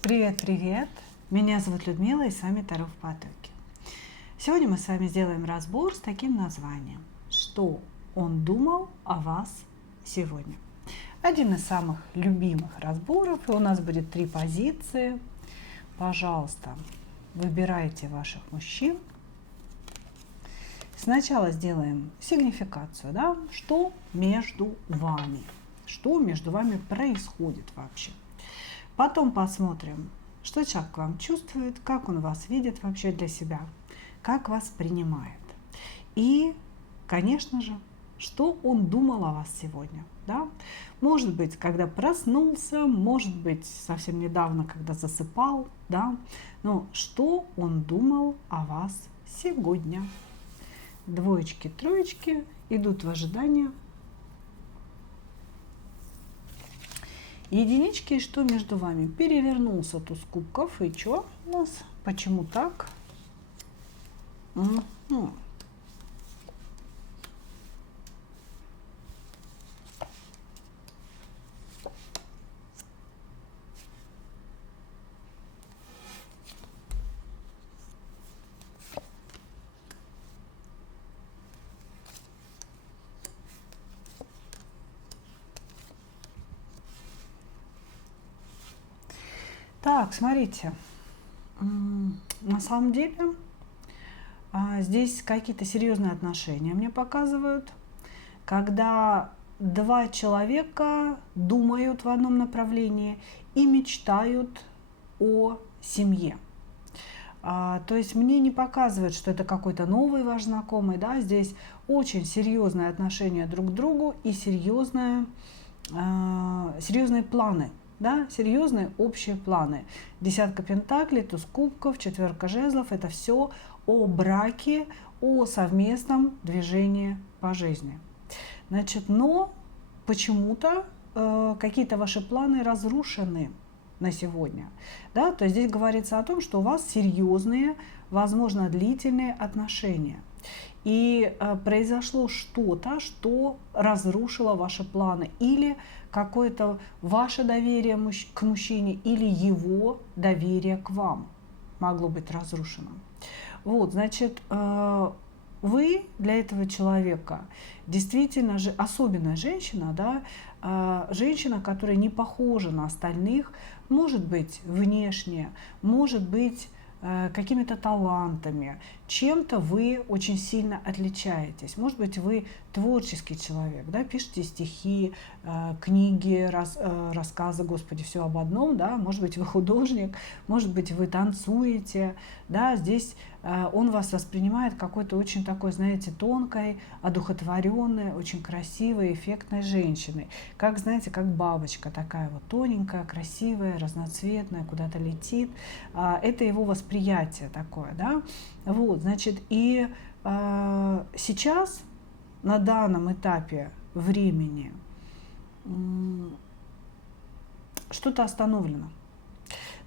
Привет! Меня зовут Людмила, и с вами Таро в потоке. Сегодня мы с вами сделаем разбор с таким названием: «Что он думал о вас сегодня?». Один из самых любимых разборов, и у нас будет 3 позиции. Пожалуйста, выбирайте ваших мужчин. Сначала сделаем сигнификацию, да? Что между вами? Что между вами происходит вообще? Потом посмотрим, что человек к вам чувствует, как он вас видит вообще для себя, как вас принимает. И, конечно же, что он думал о вас сегодня. Да? Может быть, когда проснулся, может быть, совсем недавно, когда засыпал. Да? Но что он думал о вас сегодня? Двоечки, троечки идут в ожидание. Единички, что между вами? Перевернулся туз кубков. И что у нас? Почему так? Угу. Так, смотрите. На самом деле здесь какие-то серьезные отношения мне показывают, когда два человека думают в одном направлении и мечтают о семье. То есть мне не показывает, что это какой-то новый ваш знакомый, да, здесь очень серьезное отношение друг к другу и серьезные планы. Да, серьезные общие планы. Десятка пентаклей, туз кубков, четверка жезлов – это все о браке, о совместном движении по жизни. Значит, но почему-то какие-то ваши планы разрушены на сегодня. Да? То есть здесь говорится о том, что у вас серьезные, возможно, длительные отношения. И произошло что-то, что разрушило ваши планы. Или какое-то ваше доверие к мужчине, или его доверие к вам могло быть разрушено. Вот, значит, вы для этого человека действительно же особенная женщина, да, женщина, которая не похожа на остальных, может быть внешне, может быть какими-то талантами, чем-то вы очень сильно отличаетесь. Может быть, вы творческий человек, да, пишете стихи, книги, рассказы, Господи, все об одном, да, может быть, вы художник, может быть, вы танцуете, да, здесь он вас воспринимает какой-то очень такой, знаете, тонкой, одухотворенной, очень красивой, эффектной женщиной. Как, знаете, как бабочка такая вот тоненькая, красивая, разноцветная, куда-то летит. Это его восприятие такое, да. Вот, значит, и сейчас, на данном этапе времени, что-то остановлено.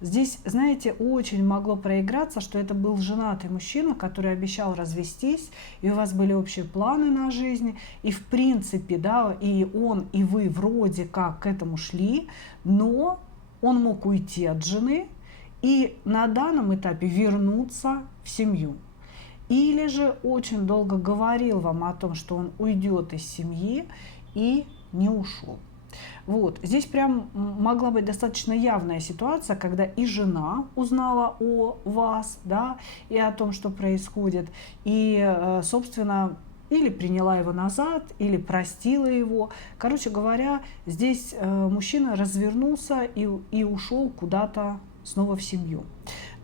Здесь, знаете, очень могло проиграться, что это был женатый мужчина, который обещал развестись, и у вас были общие планы на жизнь, и в принципе, да, и он, и вы вроде как к этому шли, но он мог уйти от жены и на данном этапе вернуться в семью. Или же очень долго говорил вам о том, что он уйдет из семьи и не ушел. Вот. Здесь прям могла быть достаточно явная ситуация, когда и жена узнала о вас, да, и о том, что происходит, и, собственно, или приняла его назад, или простила его. Короче говоря, здесь мужчина развернулся и ушел куда-то снова в семью.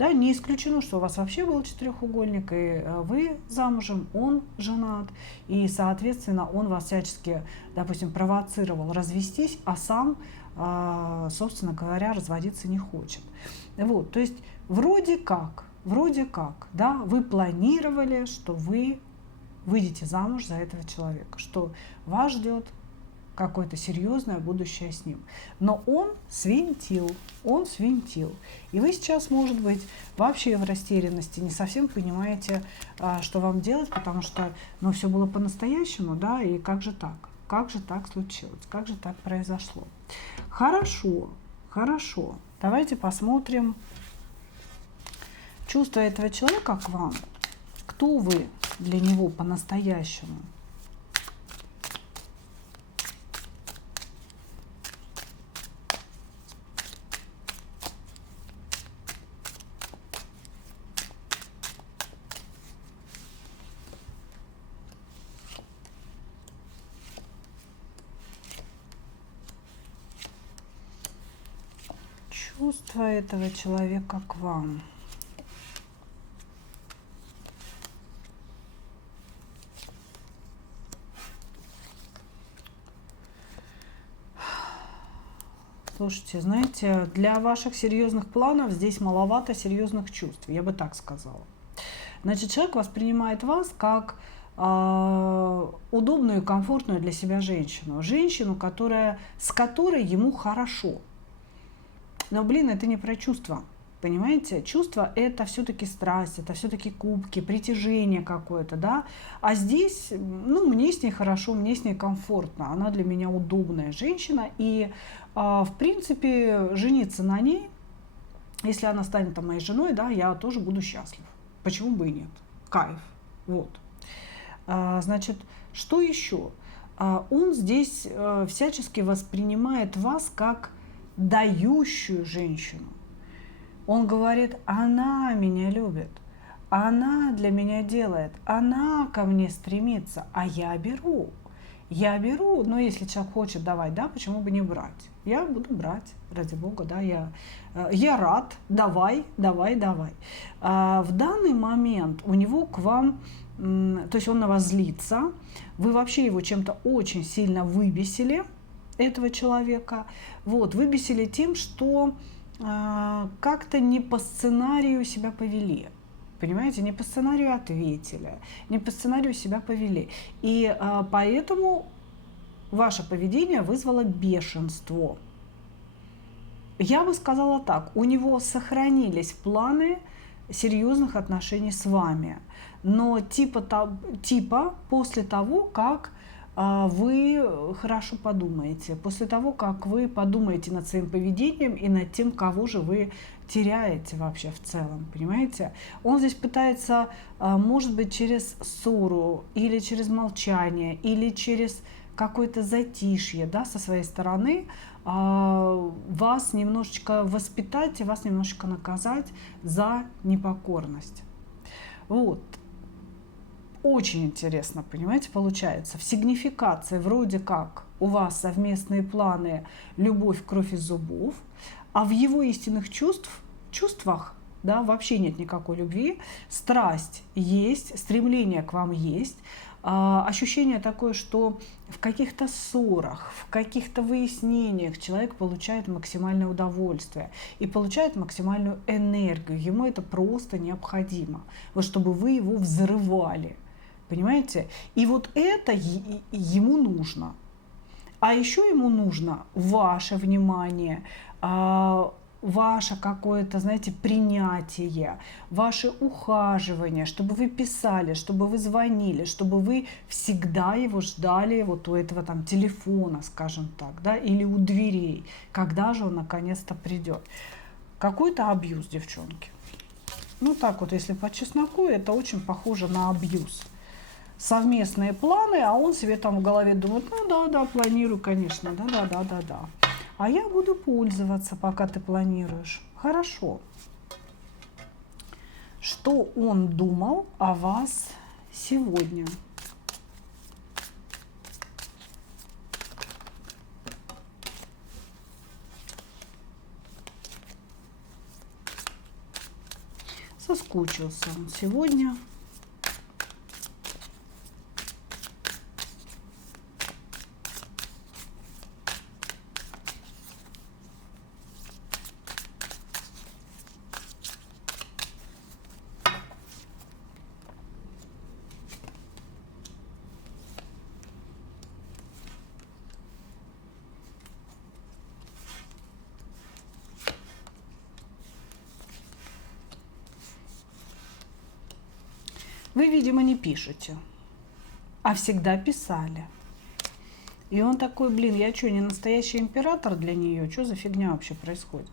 Да, не исключено, что у вас вообще был четырехугольник, и вы замужем, он женат, и, соответственно, он вас всячески, допустим, провоцировал развестись, а сам, собственно говоря, разводиться не хочет. Вот, то есть вроде как, да, вы планировали, что вы выйдете замуж за этого человека, что вас ждет какое-то серьезное будущее с ним. Но он свинтил. И вы сейчас, может быть, вообще в растерянности, не совсем понимаете, что вам делать, потому что, ну, все было по-настоящему, да, и как же так? Как же так случилось? Как же так произошло? Хорошо. Давайте посмотрим чувства этого человека к вам. Кто вы для него по-настоящему? Чувства этого человека к вам. Слушайте, знаете, для ваших серьезных планов здесь маловато серьезных чувств, я бы так сказала. Значит, человек воспринимает вас как удобную и комфортную для себя женщину. Женщину, с которой ему хорошо. Но, блин, это не про чувства. Понимаете? Чувство – это все-таки страсть, это все-таки кубки, притяжение какое-то, да. А здесь, ну, мне с ней хорошо, мне с ней комфортно. Она для меня удобная женщина. И, в принципе, жениться на ней, если она станет там моей женой, да, я тоже буду счастлив. Почему бы и нет? Кайф. Вот. Значит, что еще? Он здесь всячески воспринимает вас как дающую женщину. Он говорит, она меня любит, она для меня делает, она ко мне стремится, а я беру. Я беру, но если человек хочет давать, да, почему бы не брать? Я буду брать, ради бога, да, я рад, давай. В данный момент у него к вам, то есть он на вас злится, вы вообще его чем-то очень сильно выбесили, этого человека, вот, выбесили тем, что как-то не по сценарию себя повели. Понимаете, не по сценарию ответили, не по сценарию себя повели. И поэтому ваше поведение вызвало бешенство. Я бы сказала так, у него сохранились планы серьезных отношений с вами, но типа после того, как вы хорошо подумаете, после того, как вы подумаете над своим поведением и над тем, кого же вы теряете вообще в целом, понимаете? Он здесь пытается, может быть, через ссору или через молчание, или через какое-то затишье, да, со своей стороны, вас немножечко воспитать и вас немножечко наказать за непокорность. Вот. Очень интересно, понимаете, получается. В сигнификации вроде как у вас совместные планы любовь, кровь из зубов, а в его истинных чувствах, да, вообще нет никакой любви. Страсть есть, стремление к вам есть, ощущение такое, что в каких-то ссорах, в каких-то выяснениях человек получает максимальное удовольствие и получает максимальную энергию. Ему это просто необходимо, вот чтобы вы его взрывали. Понимаете? И вот это ему нужно. А еще ему нужно ваше внимание, ваше какое-то, знаете, принятие, ваше ухаживание, чтобы вы писали, чтобы вы звонили, чтобы вы всегда его ждали вот у этого там телефона, скажем так, да, или у дверей, когда же он наконец-то придет. Какой-то абьюз, девчонки. Ну так вот, если по чесноку, это очень похоже на абьюз. Совместные планы, а он себе там в голове думает, ну да, планирую, конечно, да. А я буду пользоваться, пока ты планируешь. Хорошо. Что он думал о вас сегодня? Соскучился он сегодня. Вы, видимо, не пишете, а всегда писали. И он такой, блин, я что, не настоящий император для нее? Что за фигня вообще происходит?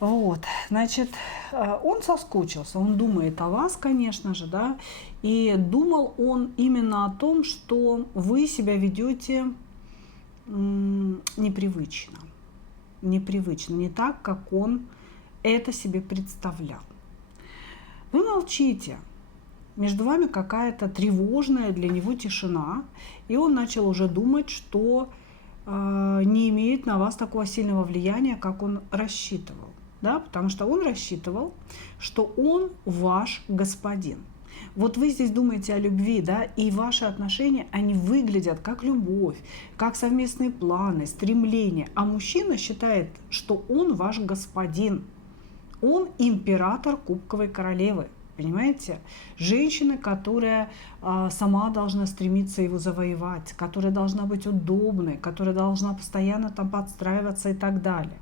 Вот, значит, он соскучился, он думает о вас, конечно же, да, и думал он именно о том, что вы себя ведете непривычно, непривычно, не так, как он это себе представлял. Вы молчите, между вами какая-то тревожная для него тишина, и он начал уже думать, что не имеет на вас такого сильного влияния, как он рассчитывал. Да? Потому что он рассчитывал, что он ваш господин. Вот вы здесь думаете о любви, да, и ваши отношения, они выглядят как любовь, как совместные планы, стремления. А мужчина считает, что он ваш господин. Он император Кубковой королевы. Понимаете? Женщина, которая сама должна стремиться его завоевать, которая должна быть удобной, которая должна постоянно там подстраиваться и так далее.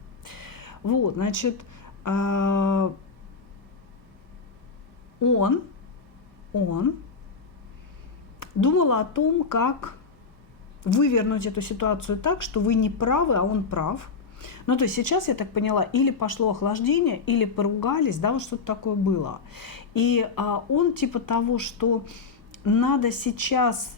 Вот, значит, он думал о том, как вывернуть эту ситуацию так, что вы не правы, а он прав. Ну, то есть сейчас, я так поняла, или пошло охлаждение, или поругались, да, вот что-то такое было. И он типа того, что надо сейчас,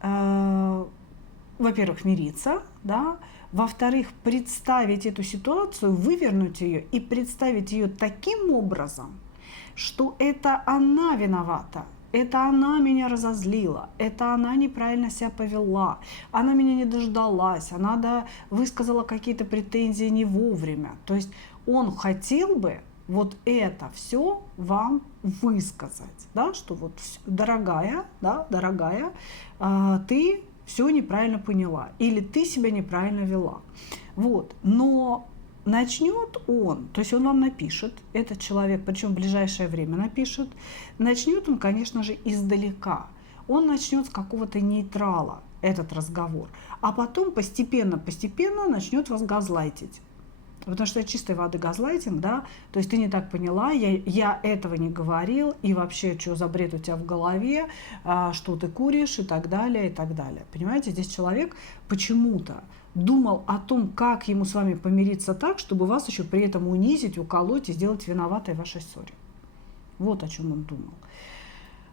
во-первых, мириться, да, во-вторых, представить эту ситуацию, вывернуть ее и представить ее таким образом, что это она виновата. Это она меня разозлила, это она неправильно себя повела, она меня не дождалась, она высказала какие-то претензии не вовремя. То есть он хотел бы вот это все вам высказать, да, что вот, дорогая, да, дорогая, ты все неправильно поняла или ты себя неправильно вела. Вот, но начнет он, то есть он вам напишет, этот человек, причем в ближайшее время напишет, начнет он, конечно же, издалека. Он начнет с какого-то нейтрала этот разговор, а потом постепенно начнет вас газлайтить. Потому что это чистой воды газлайтинг, да, то есть ты не так поняла, я этого не говорил, и вообще, что за бред у тебя в голове, что ты куришь и так далее, и так далее. Понимаете, здесь человек почему-то думал о том, как ему с вами помириться так, чтобы вас еще при этом унизить, уколоть и сделать виноватой в вашей ссоре. Вот о чем он думал.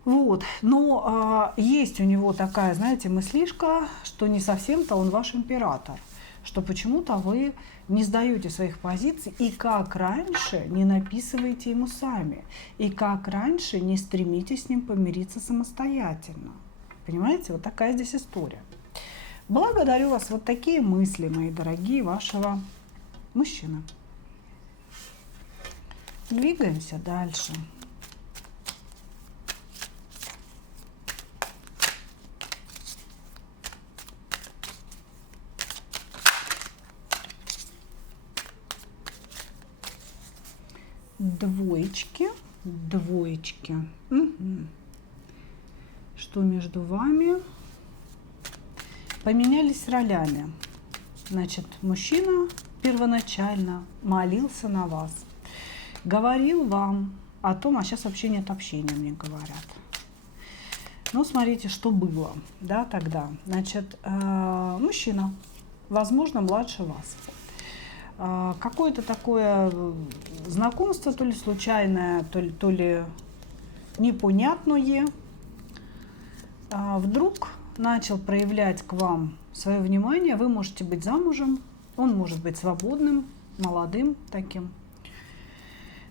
Вот, но есть у него такая, знаете, мыслишка, что не совсем-то он ваш император, что почему-то вы не сдаете своих позиций и как раньше не написываете ему сами, и как раньше не стремитесь с ним помириться самостоятельно. Понимаете, вот такая здесь история. Благодарю вас. Вот такие мысли, мои дорогие, вашего мужчины. Двигаемся дальше. Двоечки, двоечки. Угу. Что между вами? Поменялись ролями. Значит, мужчина первоначально молился на вас, говорил вам о том, а сейчас вообще нет общения, мне говорят. Ну, смотрите, что было, да, тогда. Значит, мужчина, возможно, младше вас. Какое-то такое знакомство, то ли случайное, то ли непонятное, вдруг начал проявлять к вам свое внимание. Вы можете быть замужем, он может быть свободным, молодым таким,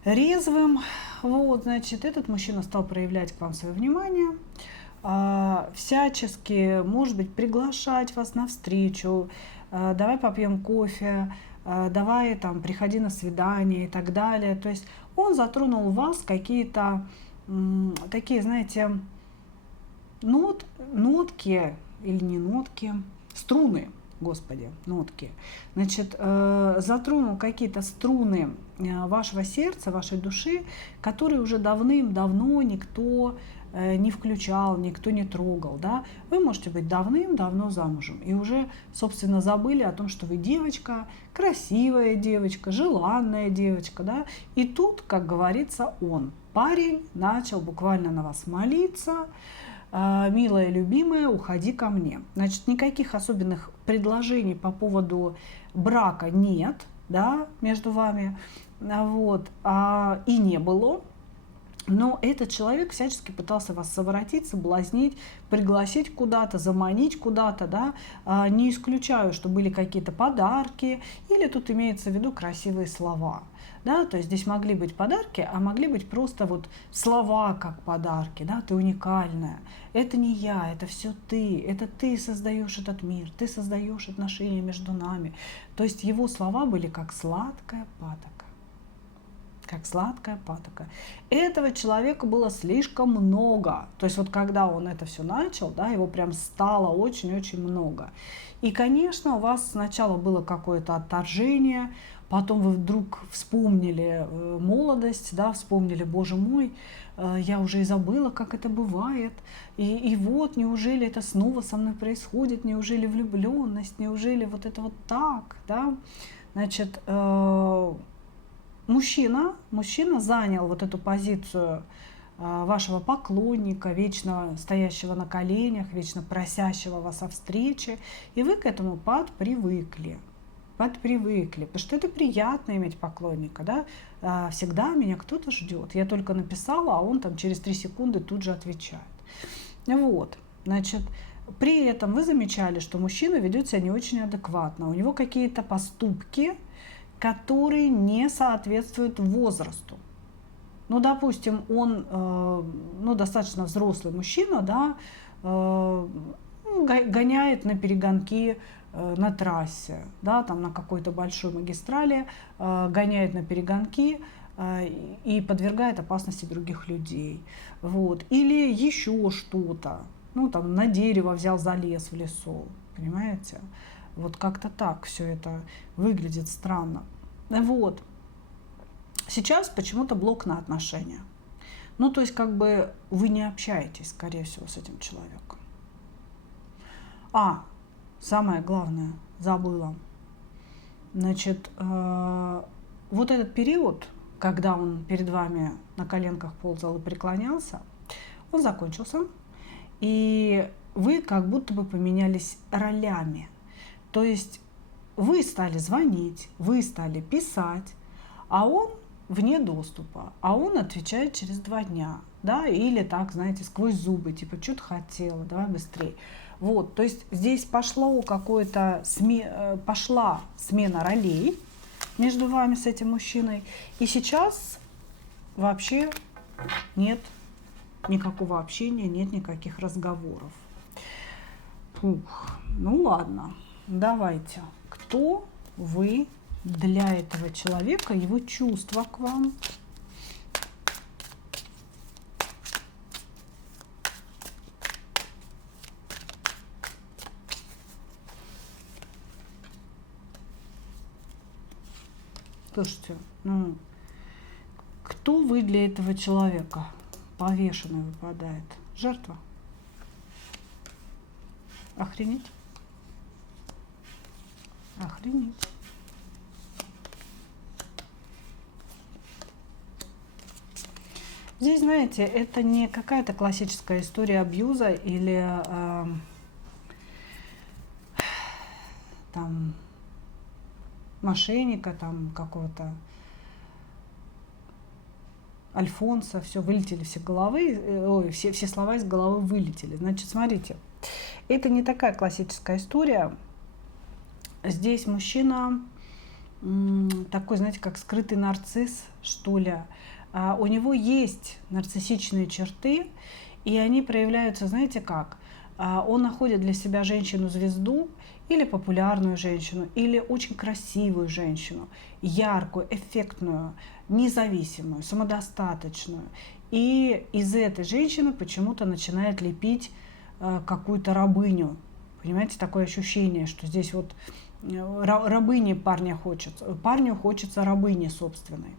резвым. Вот, значит, этот мужчина стал проявлять к вам свое внимание, всячески, может быть, приглашать вас на встречу, давай попьем кофе, давай там приходи на свидание и так далее. То есть он затронул в вас какие-то такие, знаете, нотки или не нотки, струны, господи, нотки. Значит, затронул какие-то струны вашего сердца, вашей души, которые уже давным-давно никто не включал, никто не трогал, да, вы можете быть давным-давно замужем и уже, собственно, забыли о том, что вы девочка, красивая девочка, желанная девочка, да, и тут, как говорится, парень, начал буквально на вас молиться: милая, любимая, уходи ко мне. Значит, никаких особенных предложений по поводу брака нет, да, между вами. и не было. Но этот человек всячески пытался вас совратить, соблазнить, пригласить куда-то, заманить куда-то, да. Не исключаю, что были какие-то подарки, или тут имеется в виду красивые слова. Да, то есть здесь могли быть подарки, а могли быть просто вот слова как подарки, да, ты уникальная. Это не я, это все ты, это ты создаешь этот мир, ты создаешь отношения между нами. То есть его слова были как сладкая патока. Как сладкая патока. Этого человека было слишком много. То есть вот когда он это все начал, да, его прям стало очень-очень много. И, конечно, у вас сначала было какое-то отторжение, потом вы вдруг вспомнили молодость, да, вспомнили, боже мой, я уже и забыла, как это бывает. И вот, неужели это снова со мной происходит, неужели влюбленность, неужели вот это вот так, да. Значит, мужчина занял вот эту позицию вашего поклонника, вечно стоящего на коленях, вечно просящего вас о встрече, и вы к этому подпривыкли, потому что это приятно иметь поклонника, да, всегда меня кто-то ждет, я только написала, а он там через 3 секунды тут же отвечает. Вот, значит, при этом вы замечали, что мужчина ведет себя не очень адекватно, у него какие-то поступки, которые не соответствуют возрасту. Ну, допустим, он достаточно взрослый мужчина, да, гоняет на перегонки на трассе, да, там на какой-то большой магистрали, гоняет на перегонки и подвергает опасности других людей. Вот. Или еще что-то. Ну, там на дерево взял, залез в лесу, понимаете? Вот как-то так все это выглядит странно. Вот. Сейчас почему-то блок на отношения. Ну, то есть, как бы вы не общаетесь, скорее всего, с этим человеком. Самое главное, забыла. Значит, вот этот период, когда он перед вами на коленках ползал и преклонялся, он закончился. И вы как будто бы поменялись ролями. То есть вы стали звонить, вы стали писать, а он вне доступа, а он отвечает через 2 дня, да, или так, знаете, сквозь зубы, типа, что ты хотела, давай быстрее. Вот, то есть здесь пошла смена ролей между вами с этим мужчиной, и сейчас вообще нет никакого общения, нет никаких разговоров. Ну ладно, давайте. Кто вы для этого человека, его чувства к вам? Слушайте, кто вы для этого человека? Повешенный выпадает. Жертва. Охренеть. Охренеть. Здесь, знаете, это не какая-то классическая история абьюза или там мошенника, там какого-то Альфонса, все, вылетели все головы, все слова из головы вылетели. Значит, смотрите, это не такая классическая история. Здесь мужчина такой, знаете, как скрытый нарцисс, что ли. У него есть нарциссичные черты, и они проявляются, знаете как? Он находит для себя женщину-звезду, или популярную женщину, или очень красивую женщину, яркую, эффектную, независимую, самодостаточную. И из этой женщины почему-то начинает лепить какую-то рабыню. Понимаете, такое ощущение, что здесь вот рабыни парню хочется рабыни собственной.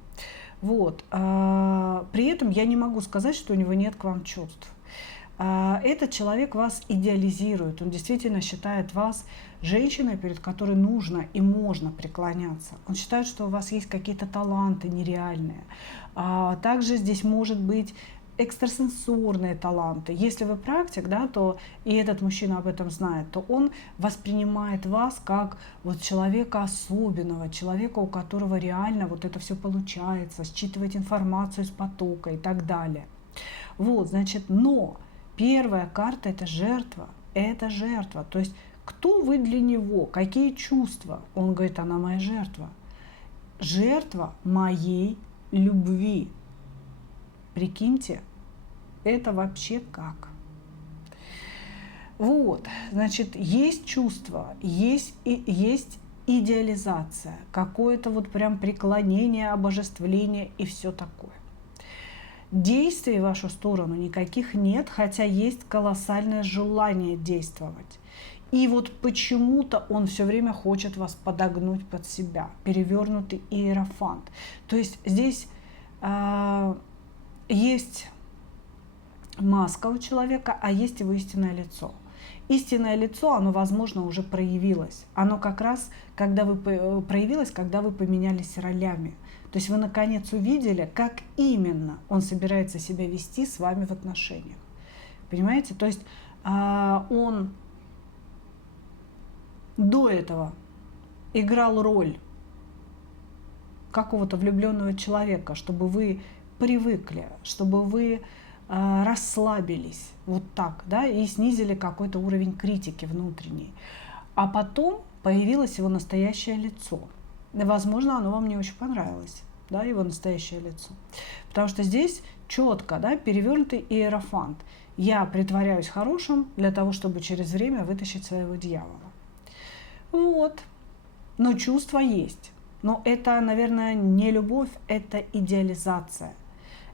Вот. При этом я не могу сказать, что у него нет к вам чувств. Этот человек вас идеализирует, он действительно считает вас женщиной, перед которой нужно и можно преклоняться. Он считает, что у вас есть какие-то таланты нереальные. Также здесь может быть экстрасенсорные таланты. Если вы практик, да, то и этот мужчина об этом знает, то он воспринимает вас как вот человека особенного, человека, у которого реально вот это все получается, считывать информацию из потока и так далее. Вот, значит, но первая карта – это жертва. Это жертва. То есть кто вы для него, какие чувства? Он говорит, она моя жертва. Жертва моей любви. Прикиньте, это вообще как? Вот, значит, есть чувство, есть идеализация, какое-то вот прям преклонение, обожествление и все такое. Действий в вашу сторону никаких нет, хотя есть колоссальное желание действовать. И вот почему-то он все время хочет вас подогнуть под себя, перевернутый иерофант. То есть здесь есть маска у человека, а есть его истинное лицо. Истинное лицо, оно, возможно, уже проявилось. Оно как раз проявилось, когда вы поменялись ролями. То есть вы наконец увидели, как именно он собирается себя вести с вами в отношениях. Понимаете? То есть он до этого играл роль какого-то влюбленного человека, чтобы вы привыкли, чтобы вы расслабились вот так, да, и снизили какой-то уровень критики внутренней. А потом появилось его настоящее лицо. И, возможно, оно вам не очень понравилось, да, его настоящее лицо. Потому что здесь четко, да, перевернутый иерофант. Я притворяюсь хорошим для того, чтобы через время вытащить своего дьявола. Вот. Но чувства есть. Но это, наверное, не любовь, это идеализация.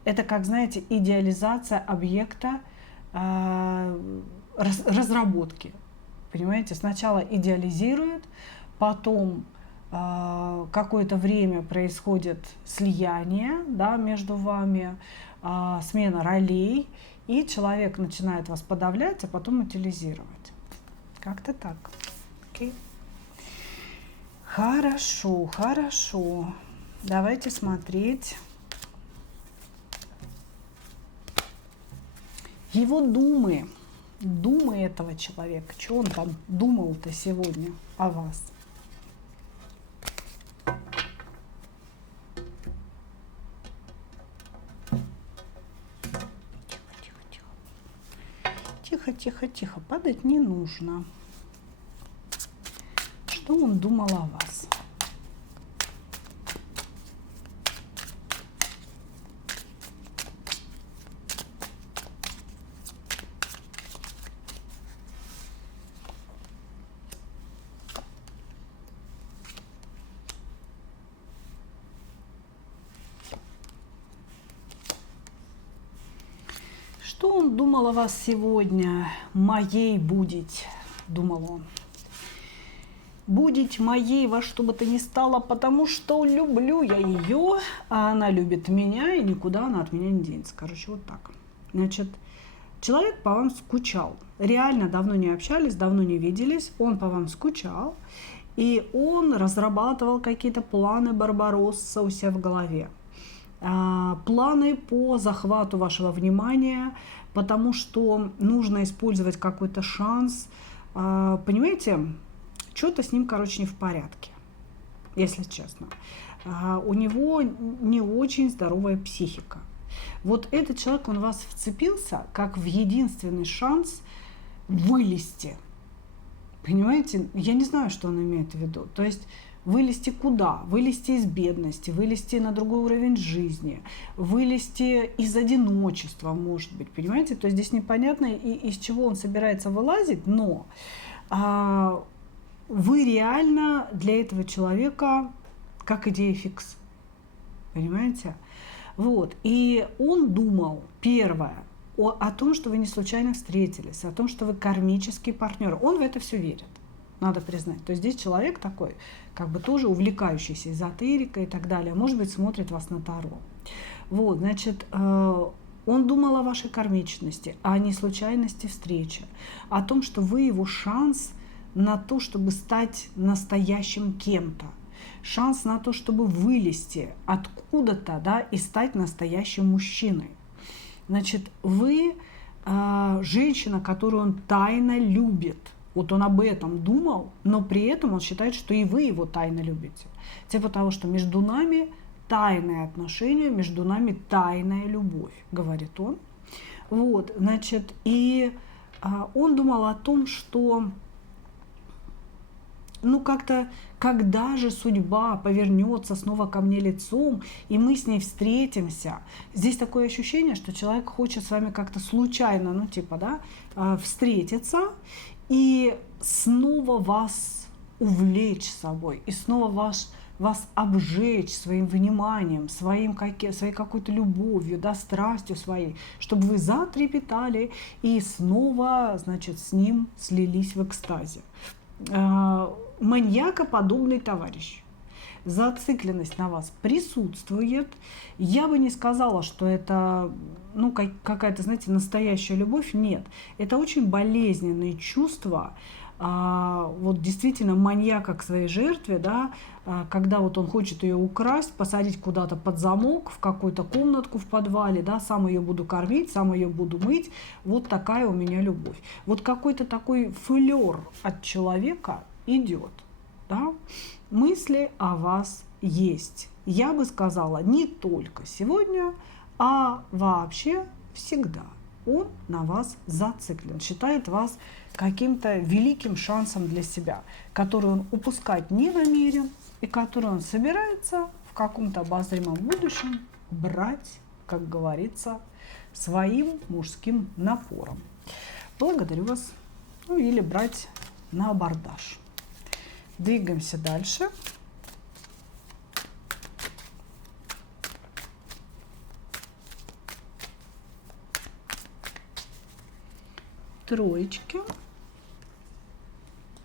Это, как знаете, идеализация объекта разработки. Понимаете, сначала идеализируют, потом какое-то время происходит слияние, да, между вами, смена ролей, и человек начинает вас подавлять, а потом утилизировать. Как-то так. Окей? Хорошо, хорошо. Давайте смотреть его думы. Думы этого человека. Что он там думал-то сегодня о вас? Тихо, тихо, тихо. Падать не нужно. Что он думал о вас? Что он думал о вас сегодня? Моей будить, думал он. Будить моей во что бы то ни стало, потому что люблю я ее, а она любит меня, и никуда она от меня не денется. Короче, вот так. Значит, человек по вам скучал. Реально давно не общались, давно не виделись. Он по вам скучал, и он разрабатывал какие-то планы Барбаросса у себя в голове. Планы по захвату вашего внимания, потому что нужно использовать какой-то шанс. Понимаете, что-то с ним, короче, не в порядке, если честно. У него не очень здоровая психика. Вот этот человек, он в вас вцепился как в единственный шанс вылезти. Понимаете, я не знаю, что он имеет в виду. То есть вылезти куда? Вылезти из бедности, вылезти на другой уровень жизни, вылезти из одиночества, может быть, понимаете? То есть здесь непонятно, из чего он собирается вылазить, но вы реально для этого человека как идея фикс, понимаете? Вот, и он думал, первое, о том, что вы не случайно встретились, о том, что вы кармический партнер. Он в это все верит. Надо признать. То есть здесь человек такой, как бы тоже увлекающийся эзотерикой и так далее. Может быть, смотрит вас на Таро. Вот, значит, он думал о вашей кармичности, о неслучайности встречи, о том, что вы его шанс на то, чтобы стать настоящим кем-то. Шанс на то, чтобы вылезти откуда-то, да, и стать настоящим мужчиной. Значит, вы женщина, которую он тайно любит. Вот он об этом думал, но при этом он считает, что и вы его тайно любите. Типа того, что между нами тайные отношения, между нами тайная любовь, говорит он. Вот, значит, и он думал о том, что ну как-то, когда же судьба повернется снова ко мне лицом, и мы с ней встретимся. Здесь такое ощущение, что человек хочет с вами как-то случайно, ну типа, да, встретиться и снова вас увлечь собой, и снова вас обжечь своим вниманием, своей какой-то любовью, да, страстью своей, чтобы вы затрепетали и снова, значит, с ним слились в экстазе. Маньякоподобный товарищ. Зацикленность на вас присутствует. Я бы не сказала, что это ну, какая-то, знаете, настоящая любовь. Нет. Это очень болезненные чувства. Вот действительно маньяка к своей жертве, да, когда вот он хочет ее украсть, посадить куда-то под замок, в какую-то комнатку в подвале, да, сам ее буду кормить, сам ее буду мыть. Вот такая у меня любовь. Вот какой-то такой флер от человека идет, да. Мысли о вас есть. Я бы сказала, не только сегодня, а вообще всегда. Он на вас зациклен, считает вас каким-то великим шансом для себя, который он упускать не намерен и который он собирается в каком-то обозримом будущем брать, как говорится, своим мужским напором. Благодарю вас. Ну или брать на абордаж. Двигаемся дальше. Троечки.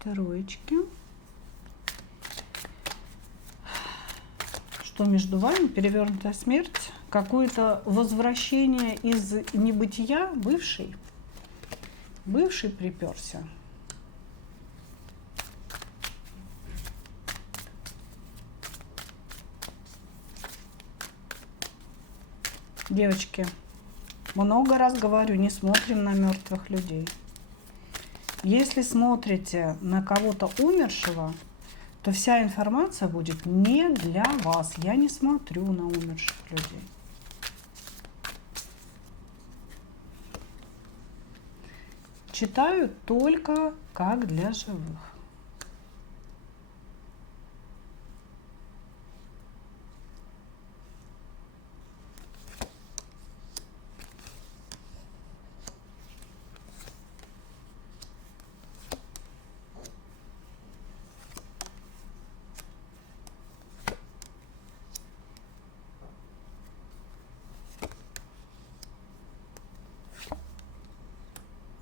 Троечки. Что между вами? Перевернутая смерть. Какое-то возвращение из небытия. Бывший. Бывший приперся. Девочки, много раз говорю, не смотрим на мертвых людей. Если смотрите на кого-то умершего, то вся информация будет не для вас. Я не смотрю на умерших людей. Читаю только как для живых.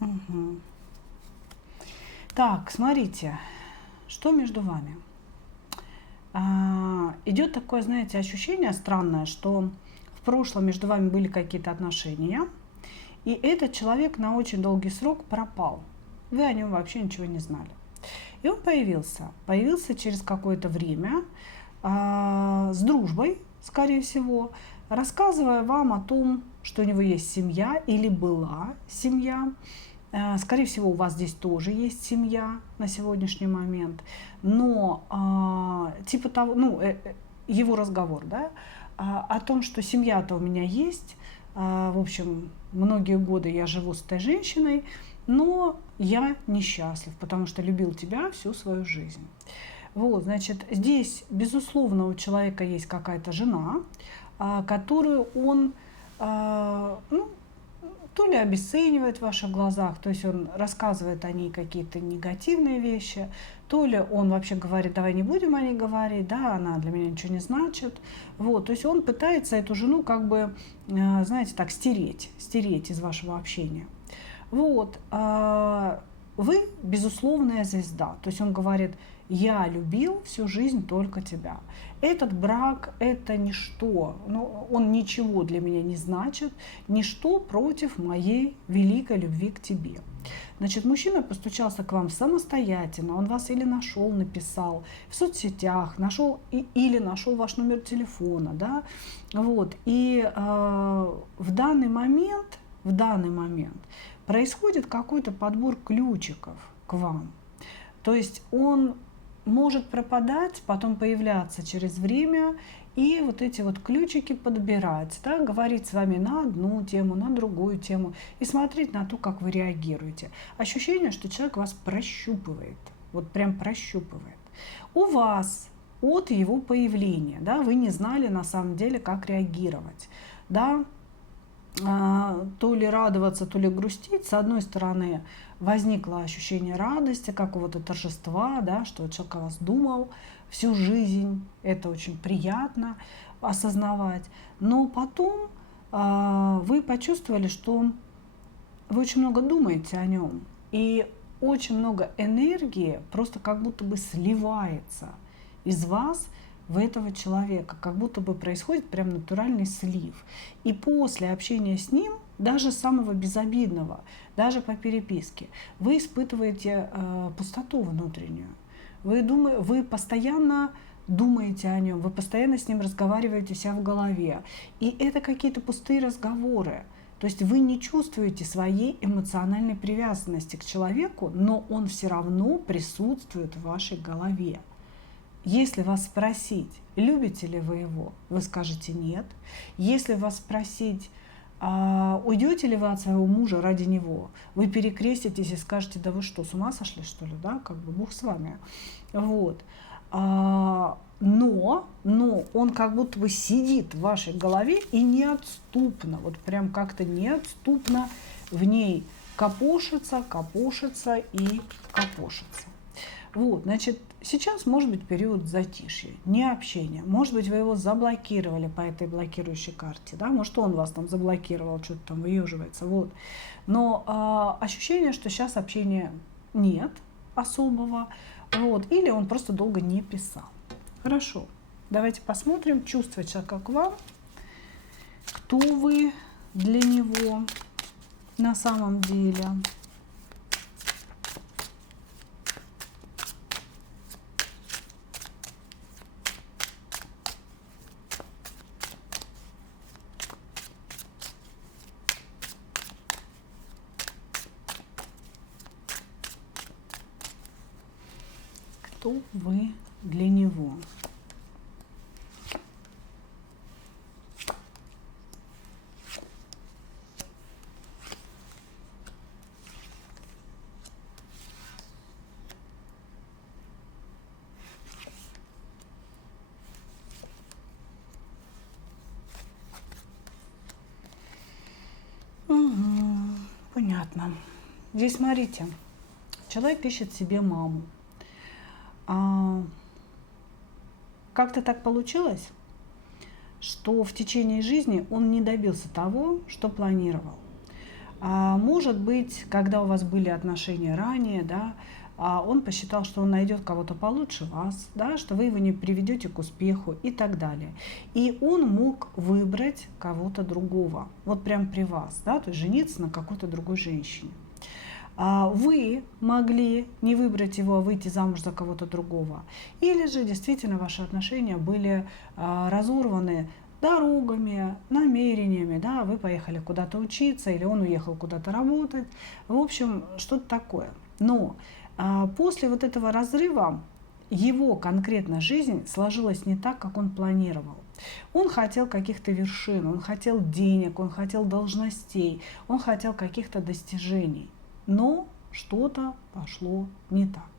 Угу. Так, смотрите, что между вами? Идет такое, знаете, ощущение странное, что в прошлом между вами были какие-то отношения, и этот человек на очень долгий срок пропал. Вы о нем вообще ничего не знали. И он появился через какое-то время с дружбой, скорее всего, рассказывая вам о том, что у него есть семья или была семья. Скорее всего, у вас здесь тоже есть семья на сегодняшний момент, но типа того, ну, его разговор, да, о том, что семья-то у меня есть, в общем, многие годы я живу с этой женщиной, но я несчастлив, потому что любил тебя всю свою жизнь. Вот, значит, здесь, безусловно, у человека есть какая-то жена, которую он, ну, то ли обесценивает в ваших глазах, то есть он рассказывает о ней какие-то негативные вещи, то ли он вообще говорит, давай не будем о ней говорить, да, она для меня ничего не значит. Вот, то есть он пытается эту жену как бы, знаете, так стереть из вашего общения. Вот, вы безусловная звезда, то есть он говорит, я любил всю жизнь только тебя. Этот брак – это ничто, он ничего для меня не значит, ничто против моей великой любви к тебе. Значит, мужчина постучался к вам самостоятельно, он вас или нашел, написал в соцсетях, нашел или нашел ваш номер телефона, да, вот. И в данный момент происходит какой-то подбор ключиков к вам. То есть он может пропадать, потом появляться через время и вот эти вот ключики подбирать, да, говорить с вами на одну тему, на другую тему и смотреть на то, как вы реагируете. Ощущение, что человек вас прощупывает, вот прям прощупывает. У вас от его появления, да, вы не знали на самом деле, как реагировать, да, то ли радоваться, то ли грустить. С одной стороны, возникло ощущение радости, какого-то торжества, да, что человек о вас думал всю жизнь. Это очень приятно осознавать. Но потом вы почувствовали, что вы очень много думаете о нем. И очень много энергии просто как будто бы сливается из вас в этого человека, как будто бы происходит прям натуральный слив. И после общения с ним, даже самого безобидного, даже по переписке, вы испытываете пустоту внутреннюю. Вы постоянно думаете о нем, вы постоянно с ним разговариваете у себя в голове. И это какие-то пустые разговоры. То есть вы не чувствуете своей эмоциональной привязанности к человеку, но он все равно присутствует в вашей голове. Если вас спросить, любите ли вы его, вы скажете нет. Если вас спросить, уйдете ли вы от своего мужа ради него, вы перекреститесь и скажете, да вы что, с ума сошли, что ли, да, как бы Бог с вами. Вот. Но он как будто бы сидит в вашей голове и неотступно, вот прям как-то неотступно в ней копошится и копошится. Вот, значит, сейчас может быть период затишья, необщения. Может быть, вы его заблокировали по этой блокирующей карте, да, может, он вас там заблокировал, что-то там выеживается, вот. Но ощущение, что сейчас общения нет особого, вот, или он просто долго не писал. Хорошо, давайте посмотрим, чувства человека к вам, кто вы для него на самом деле. Кто вы для него? Понятно. Здесь смотрите, человек ищет себе маму. Как-то так получилось, что в течение жизни он не добился того, что планировал. Может быть, когда у вас были отношения ранее, да, он посчитал, что он найдет кого-то получше вас, да, что вы его не приведете к успеху и так далее. И он мог выбрать кого-то другого, вот прям при вас, да, то есть жениться на какой-то другой женщине. Вы могли не выбрать его, а выйти замуж за кого-то другого. Или же действительно ваши отношения были разорваны дорогами, намерениями, да, вы поехали куда-то учиться, или он уехал куда-то работать. В общем, что-то такое. Но после вот этого разрыва его конкретно жизнь сложилась не так, как он планировал. Он хотел каких-то вершин, он хотел денег, он хотел должностей, он хотел каких-то достижений. Но что-то пошло не так.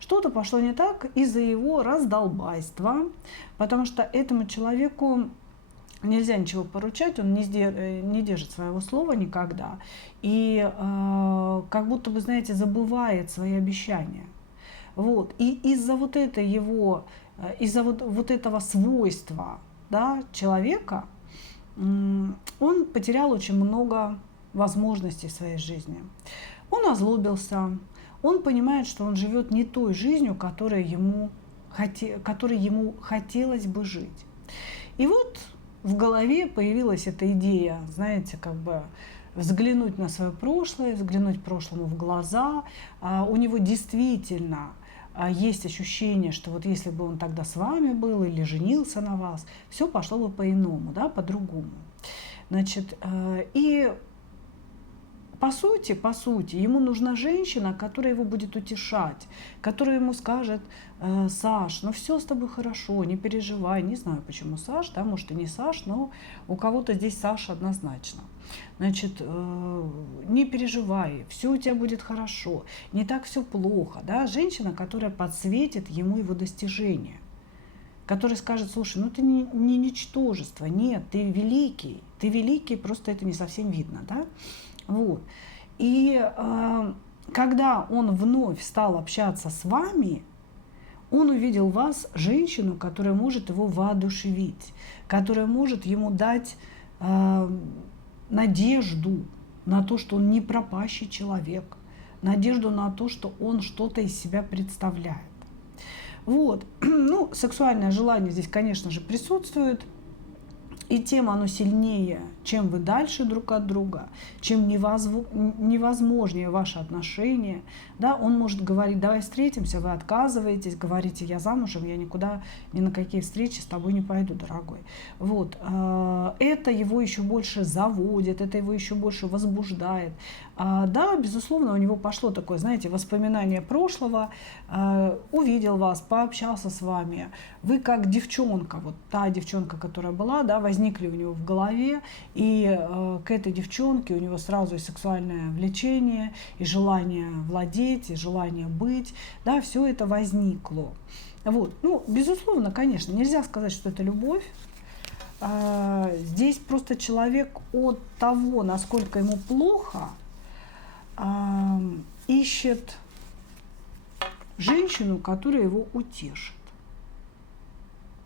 Что-то пошло не так из-за его раздолбайства, потому что этому человеку нельзя ничего поручать, он не держит своего слова никогда. И как будто бы, знаете, забывает свои обещания. Вот. И из-за вот этого свойства, да, человека, он потерял очень много возможностей в своей жизни. Он озлобился, Он понимает, что он живет не той жизнью, которой ему хотелось бы жить. И вот в голове появилась эта идея, знаете, как бы взглянуть на свое прошлое, взглянуть прошлому в глаза. У него действительно есть ощущение, что вот если бы он тогда с вами был или женился на вас, все пошло бы по-иному, да, по-другому. Значит, и по сути, ему нужна женщина, которая его будет утешать, которая ему скажет: Саш, ну все с тобой хорошо, не переживай. Не знаю, почему Саш, да, может и не Саш, но у кого-то здесь Саша однозначно. Значит, не переживай, все у тебя будет хорошо, не так все плохо. Да? Женщина, которая подсветит ему его достижения, которая скажет: слушай, ну ты не ничтожество, нет, ты великий, просто это не совсем видно. Да? Вот. И когда он вновь стал общаться с вами, он увидел в вас женщину, которая может его воодушевить, которая может ему дать надежду на то, что он не пропащий человек, надежду на то, что он что-то из себя представляет. Вот. Ну, сексуальное желание здесь, конечно же, присутствует. И тем оно сильнее, чем вы дальше друг от друга, чем невозможнее ваши отношения. Да, он может говорить: давай встретимся, вы отказываетесь, говорите: я замужем, я никуда, ни на какие встречи с тобой не пойду, дорогой. Вот. Это его еще больше заводит, это его еще больше возбуждает. Да, безусловно, у него пошло такое, знаете, воспоминание прошлого, увидел вас, пообщался с вами, вы как девчонка, вот та девчонка, которая была, да, возникли у него в голове, и к этой девчонке у него сразу и сексуальное влечение, и желание владеть, и желание быть, да, все это возникло. Вот. Ну, безусловно, конечно, нельзя сказать, что это любовь. Здесь просто человек от того, насколько ему плохо, ищет женщину, которая его утешит.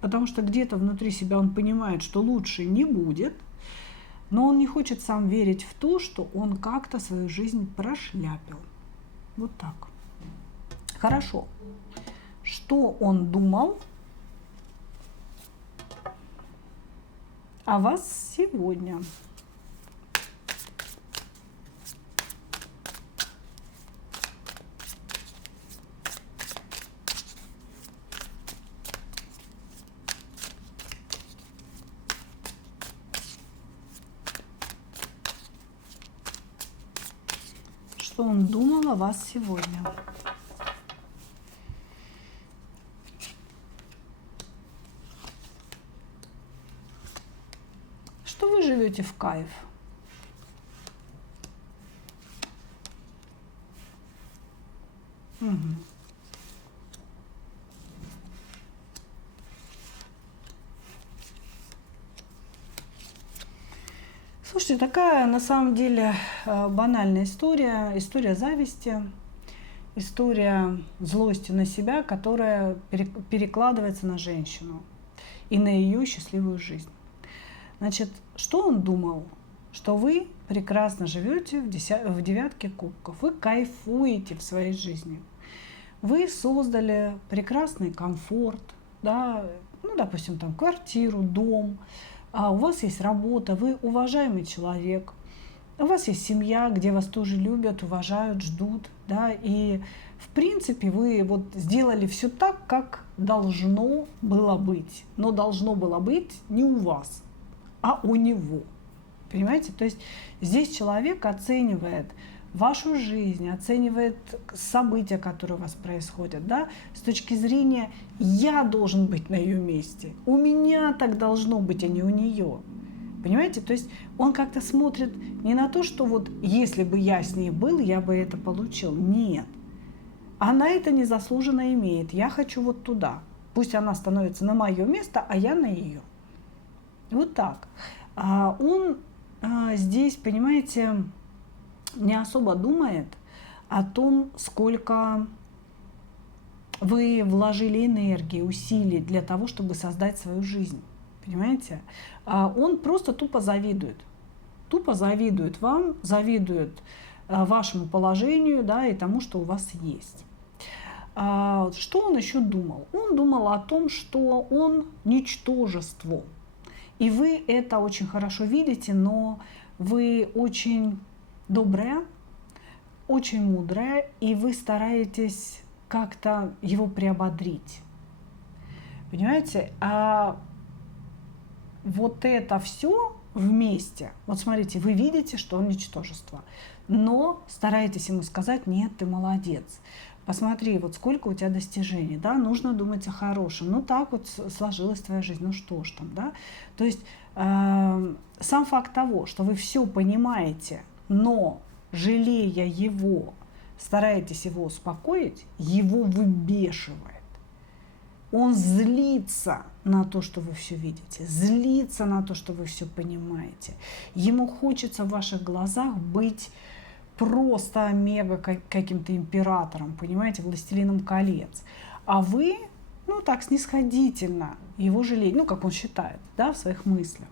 Потому что где-то внутри себя он понимает, что лучше не будет, но он не хочет сам верить в то, что он как-то свою жизнь прошляпил. Вот так. Хорошо. Что он думал о вас сегодня? Что он думал о вас сегодня? Что вы живете в кайф? Угу. Слушайте, такая на самом деле банальная история зависти, история злости на себя, которая перекладывается на женщину и на ее счастливую жизнь. Значит, что он думал? Что вы прекрасно живете в девятке кубков, вы кайфуете в своей жизни. Вы создали прекрасный комфорт, да, ну, допустим, там квартиру, дом, у вас есть работа, вы уважаемый человек, у вас есть семья, где вас тоже любят, уважают, ждут, да, и в принципе вы вот сделали все так, как должно было быть, но должно было быть не у вас, а у него, понимаете? То есть здесь человек оценивает вашу жизнь, оценивает события, которые у вас происходят, да, с точки зрения «я должен быть на ее месте», «у меня так должно быть, а не у нее». Понимаете? То есть он как-то смотрит не на то, что вот если бы я с ней был, я бы это получил. Нет. Она это незаслуженно имеет. Я хочу вот туда. Пусть она становится на мое место, а я на ее. Вот так. Он здесь, понимаете, не особо думает о том, сколько вы вложили энергии, усилий для того, чтобы создать свою жизнь. Понимаете? Он просто тупо завидует. Тупо завидует вам, завидует вашему положению, да, и тому, что у вас есть. Что он еще думал? Он думал о том, что он ничтожество. И вы это очень хорошо видите, но вы очень добрая, очень мудрая, и вы стараетесь как-то его приободрить. Понимаете? А вот это все вместе, вот смотрите, вы видите, что он ничтожество, но стараетесь ему сказать: нет, ты молодец. Посмотри, вот сколько у тебя достижений, да, нужно думать о хорошем. Ну так вот сложилась твоя жизнь, ну что ж там, да. То есть сам факт того, что вы все понимаете, но жалея его, стараетесь его успокоить, его выбешивает. Он злится на то, что вы все видите, злится на то, что вы все понимаете. Ему хочется в ваших глазах быть просто мега каким-то императором, понимаете, властелином колец. А вы, ну так, снисходительно его жалеете, ну как он считает, да, в своих мыслях.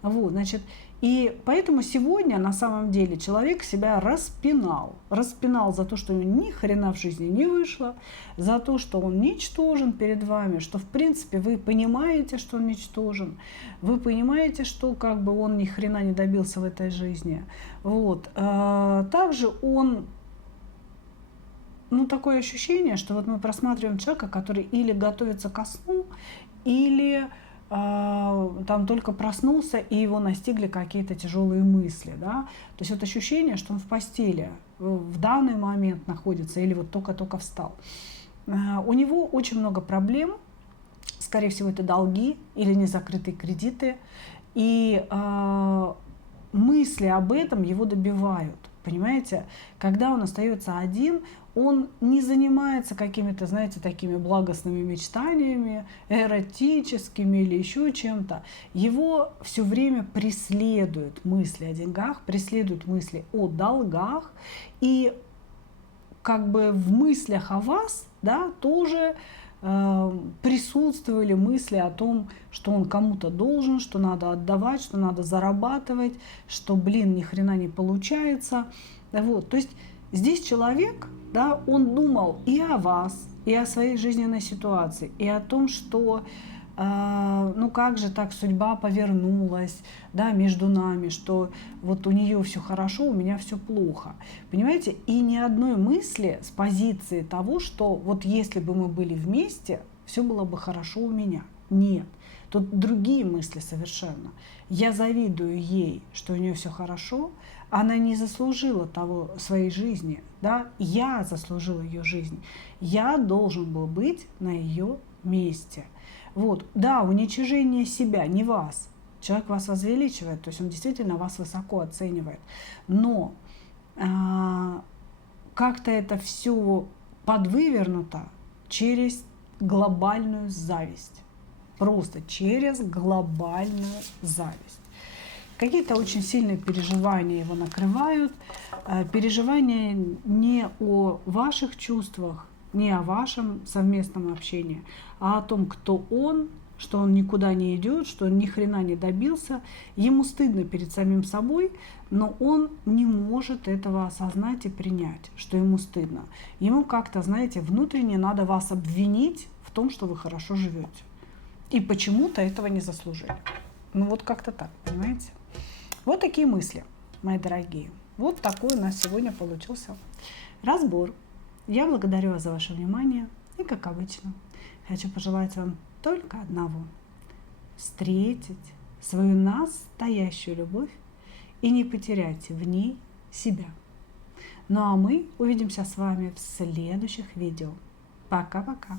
Вот, значит, и поэтому сегодня на самом деле человек себя распинал за то, что у него ни хрена в жизни не вышло, за то, что он ничтожен перед вами, что в принципе вы понимаете, что он ничтожен, вы понимаете, что как бы он ни хрена не добился в этой жизни. Вот. Также он, ну такое ощущение, что вот мы просматриваем человека, который или готовится ко сну, или там только проснулся, и его настигли какие-то тяжелые мысли, да, то есть вот ощущение, что он в постели в данный момент находится или вот только-только встал. У него очень много проблем, скорее всего, это долги или незакрытые кредиты, и мысли об этом его добивают. Понимаете, когда он остается один, он не занимается какими-то, знаете, такими благостными мечтаниями, эротическими или еще чем-то. Его все время преследуют мысли о деньгах, преследуют мысли о долгах. И как бы в мыслях о вас, да, тоже присутствовали мысли о том, что он кому-то должен, что надо отдавать, что надо зарабатывать, что, блин, ни хрена не получается. Вот. То есть здесь человек, да, он думал и о вас, и о своей жизненной ситуации, и о том, что ну как же так судьба повернулась, да, между нами, что вот у нее все хорошо, у меня все плохо. Понимаете? И ни одной мысли с позиции того, что вот если бы мы были вместе, все было бы хорошо у меня. Нет. Тут другие мысли совершенно. Я завидую ей, что у нее все хорошо, она не заслужила того своей жизни, да, я заслужил ее жизнь. Я должен был быть на ее месте. Вот, да, уничижение себя, не вас. Человек вас возвеличивает, то есть он действительно вас высоко оценивает. Но как-то это все подвывернуто через глобальную зависть. Просто через глобальную зависть. Какие-то очень сильные переживания его накрывают. Переживания не о ваших чувствах, не о вашем совместном общении, а о том, кто он, что он никуда не идет, что он ни хрена не добился. Ему стыдно перед самим собой, но он не может этого осознать и принять, что ему стыдно. Ему как-то, знаете, внутренне надо вас обвинить в том, что вы хорошо живете. И почему-то этого не заслужили. Ну вот как-то так, понимаете? Вот такие мысли, мои дорогие. Вот такой у нас сегодня получился разбор. Я благодарю вас за ваше внимание и, как обычно, хочу пожелать вам только одного – встретить свою настоящую любовь и не потерять в ней себя. Ну а мы увидимся с вами в следующих видео. Пока-пока!